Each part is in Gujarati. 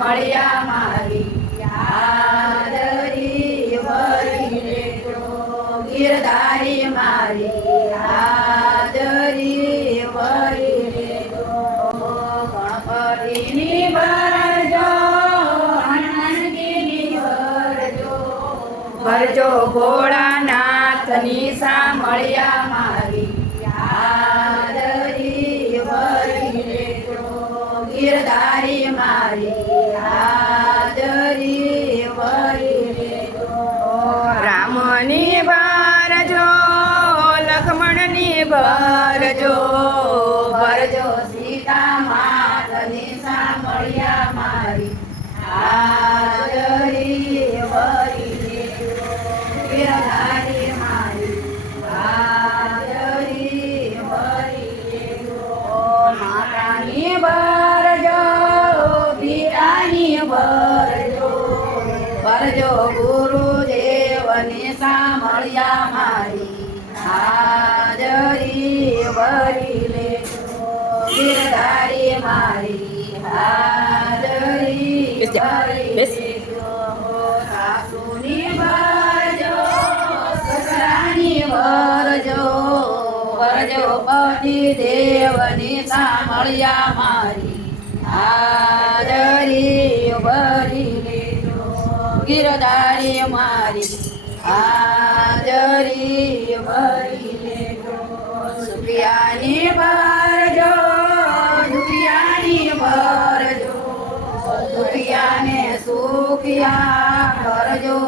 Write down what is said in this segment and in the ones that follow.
સાંભળ્યા મારી આદરી ભરી ગીરધારી મારી આદરી ભરી લેજો ગણપતિની ભરજો હનુમાનજીની ભરજો ભરજો ભોળાનાથની મળ્યા મારી આદરી ભરી ગીરધારી મારી લક્ષ્મણની ભરજો ભરજો સીતા માતની સાંભળ્યા મારી. હાજરી ભરી માતાની ભરજો પિતાની ભરજો ભરજો ગુરુદેવને સાંભળ્યા મારી. ગિરધારી મારી જા, ભરી સાસુની ભરજો સસરાની ભરજો દેવની સાંભળ્યા મારી હાજરી ભરી લેજો ગિરધારી મારી હાજરી ભરી સુખિયા કરજો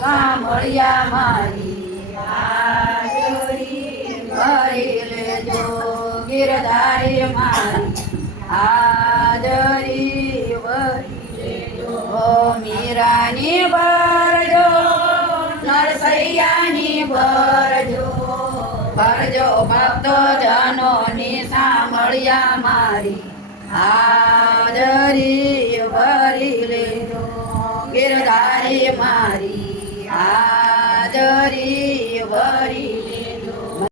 સાંભળ્યા મારી હાજરી ભરી લેજો ગિરધારી મારી હાજરી ભરી લેજો મીરાની ભરજો નરસૈયાની ભરજો ભરજો ભક્તો જનોની સાંભળ્યા મારી હાજરી ભરી